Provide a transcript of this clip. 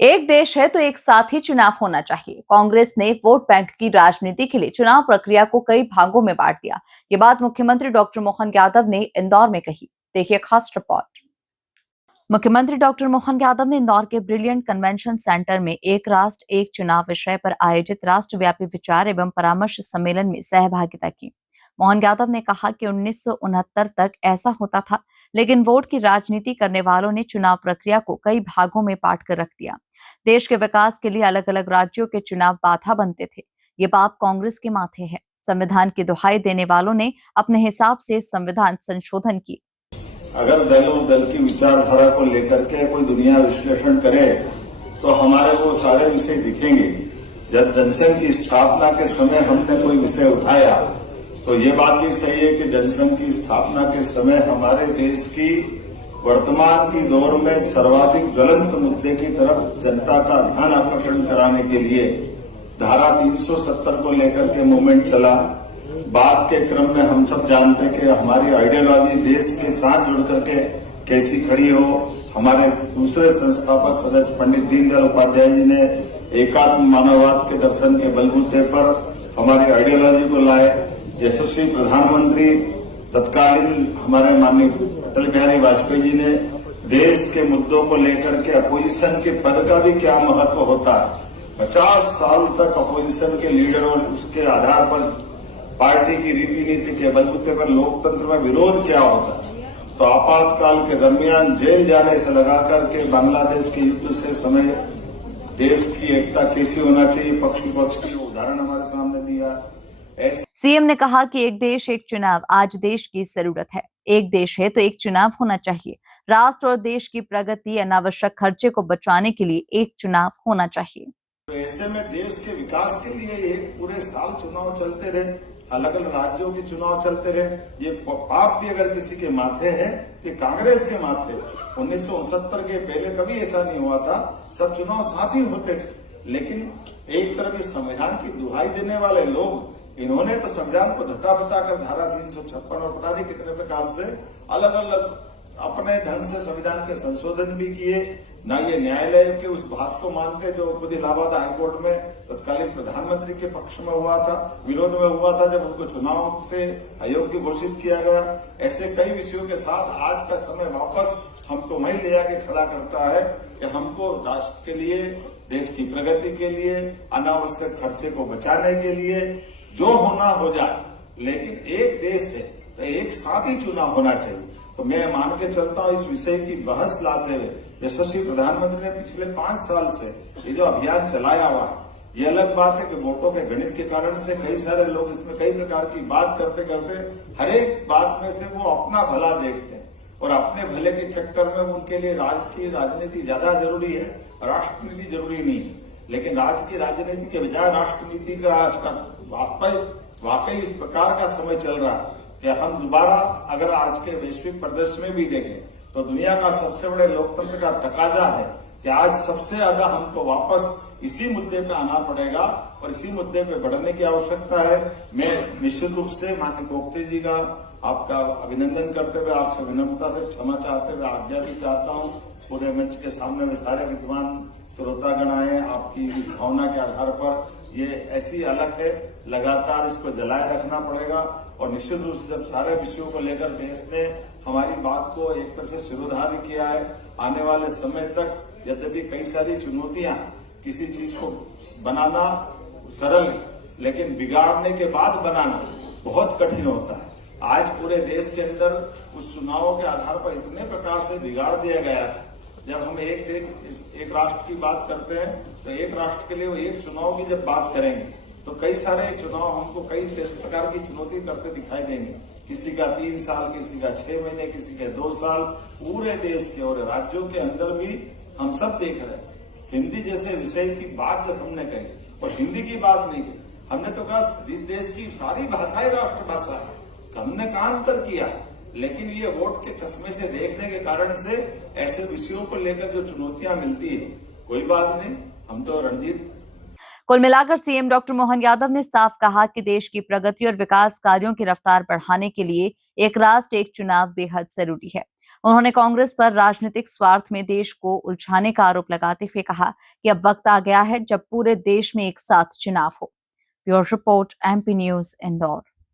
एक देश है तो एक साथ ही चुनाव होना चाहिए। कांग्रेस ने वोट बैंक की राजनीति के लिए चुनाव प्रक्रिया को कई भागों में बांट दिया। ये बात मुख्यमंत्री डॉक्टर मोहन यादव ने इंदौर में कही। देखिए खास रिपोर्ट। मुख्यमंत्री डॉक्टर मोहन यादव ने इंदौर के ब्रिलियंट कन्वेंशन सेंटर में एक राष्ट्र एक चुनाव विषय पर आयोजित राष्ट्रव्यापी विचार एवं परामर्श सम्मेलन में सहभागिता की। मोहन यादव ने कहा कि 1969 तक ऐसा होता था, लेकिन वोट की राजनीति करने वालों ने चुनाव प्रक्रिया को कई भागों में बांट कर रख दिया। देश के विकास के लिए अलग अलग राज्यों के चुनाव बाधा बनते थे। ये बात कांग्रेस के माथे है। संविधान की दुहाई देने वालों ने अपने हिसाब से संविधान संशोधन की। अगर दल और दल की विचारधारा को लेकर के कोई दुनिया विश्लेषण करे तो हमारे वो सारे विषय दिखेंगे। जब जनसंघ की स्थापना के समय हमने कोई विषय उठाया तो ये बात भी सही है कि जनसंघ की स्थापना के समय हमारे देश की वर्तमान की दौर में सर्वाधिक ज्वलंत मुद्दे की तरफ जनता का ध्यान आकर्षण कराने के लिए धारा 370 को लेकर के मूवमेंट चला। बाद के क्रम में हम सब जानते कि हमारी आइडियोलॉजी देश के साथ जुड़ करके कैसी खड़ी हो। हमारे दूसरे संस्थापक सदस्य पंडित दीनदयाल उपाध्याय जी ने एकात्म मानववाद के दर्शन के बलबूते पर हमारी आइडियोलॉजी को लाए। यशस्वी प्रधानमंत्री तत्कालीन हमारे माननीय अटल बिहारी वाजपेयी जी ने देश के मुद्दों को लेकर के अपोजिशन के पद का भी क्या महत्व होता है। 50 साल तक अपोजिशन के लीडर और उसके आधार पर पार्टी की रीति नीति के बलबूते पर लोकतंत्र में विरोध क्या होता है। तो आपातकाल के दरमियान जेल जाने से लगाकर के बांग्लादेश के युद्ध से समय देश की एकता कैसी होना चाहिए, पक्ष विपक्ष की उदाहरण हमारे सामने दिया। सीएम ने कहा कि एक देश एक चुनाव आज देश की जरूरत है। एक देश है तो एक चुनाव होना चाहिए। राष्ट्र और देश की प्रगति, अनावश्यक खर्चे को बचाने के लिए एक चुनाव होना चाहिए। तो ऐसे में देश के विकास के लिए एक पूरे साल चुनाव चलते रहे, अलग अलग राज्यों के चुनाव चलते रहे। ये पाप भी अगर किसी के माथे है कि कांग्रेस के माथे। 1969 के पहले कभी ऐसा नहीं हुआ था, सब चुनाव साथ ही होते थे। लेकिन एक तरफ इस संविधान की दुहाई देने वाले लोग, इन्होंने तो संविधान को धक्का बताकर धारा 356 और पता नहीं कितने प्रकार से अलग अलग अपने ढंग से संविधान के संशोधन भी किए। न ये न्यायालय के उस बात को मानते जो खुद इलाहाबाद हाईकोर्ट में तत्कालीन प्रधानमंत्री के पक्ष में हुआ था, विरोध में हुआ था जब उनको चुनाव से अयोग्य घोषित किया गया। ऐसे कई विषयों के साथ आज का समय वापस हमको वहीं ले आके खड़ा करता है कि हमको राष्ट्र के लिए, देश की प्रगति के लिए, अनावश्यक खर्चे को बचाने के लिए जो होना हो जाए, लेकिन एक देश है तो एक साथ ही चुनाव होना चाहिए। तो मैं मान के चलता हूं इस विषय की बहस लाते हुए यशस्वी प्रधानमंत्री ने पिछले 5 साल से ये जो अभियान चलाया हुआ है, ये अलग बात है कि वोटों के गणित के कारण से कई सारे लोग इसमें कई प्रकार की बात करते करते हर एक बात में से वो अपना भला देखते हैं और अपने भले के चक्कर में उनके लिए राज्य की राजनीति ज्यादा जरूरी है, राष्ट्रनीति जरूरी नहीं है। लेकिन राज्य की राजनीति के बजाय राष्ट्रनीति का आज का वाकई इस प्रकार का समय चल रहा है कि हम दोबारा अगर आज के वैश्विक परिदृश्य में भी देखें तो दुनिया का सबसे बड़े लोकतंत्र का तकाजा है कि आज सबसे ज्यादा हमको वापस इसी मुद्दे पे आना पड़ेगा और इसी मुद्दे पे बढ़ने की आवश्यकता है। मैं निश्चित रूप से माननीय कोक्टे जी का आपका अभिनंदन करते हुए आपसे विनम्रता से क्षमा चाहते हुए आज्ञा भी चाहता हूं। पूरे मंच के सामने में सारे विद्वान श्रोतागण आए, आपकी इस भावना के आधार पर ये ऐसी अलग है, लगातार इसको जलाए रखना पड़ेगा। और निश्चित रूप से जब सारे विषयों को लेकर देश ने हमारी बात को एक तरह से सिरोधार्य किया है, आने वाले समय तक यद्यपि कई सारी चुनौतियां, किसी चीज को बनाना सरल है लेकिन बिगाड़ने के बाद बनाना बहुत कठिन होता है। आज पूरे देश के अंदर उस चुनावों के आधार पर इतने प्रकार से बिगाड़ दिया गया था। जब हम एक राष्ट्र की बात करते हैं तो एक राष्ट्र के लिए वो एक चुनाव की जब बात करेंगे तो कई सारे चुनाव हमको कई प्रकार की चुनौती करते दिखाई देंगे। किसी का 3 साल, किसी का 6 महीने, किसी के 2 साल। पूरे देश के और राज्यों के अंदर भी हम सब देख रहे हैं। हिंदी जैसे विषय की बात जब हमने कही और हिंदी की बात नहीं की, हमने तो कहा इस देश की सारी भाषाएं राष्ट्रभाषा है, हमने काम अंतर किया है। लेकिन ये वोट के चश्मे से देखने के कारण से ऐसे विषयों को लेकर जो चुनौतियां मिलती है, कोई बात नहीं, हम तो रणजीत कुल मिलाकर सीएम डॉक्टर मोहन यादव ने साफ कहा कि देश की प्रगति और विकास कार्यों की रफ्तार बढ़ाने के लिए एक राष्ट्र एक चुनाव बेहद जरूरी है। उन्होंने कांग्रेस पर राजनीतिक स्वार्थ में देश को उलझाने का आरोप लगाते हुए कहा कि अब वक्त आ गया है जब पूरे देश में एक साथ चुनाव हो। Bureau report, MP news, Indore.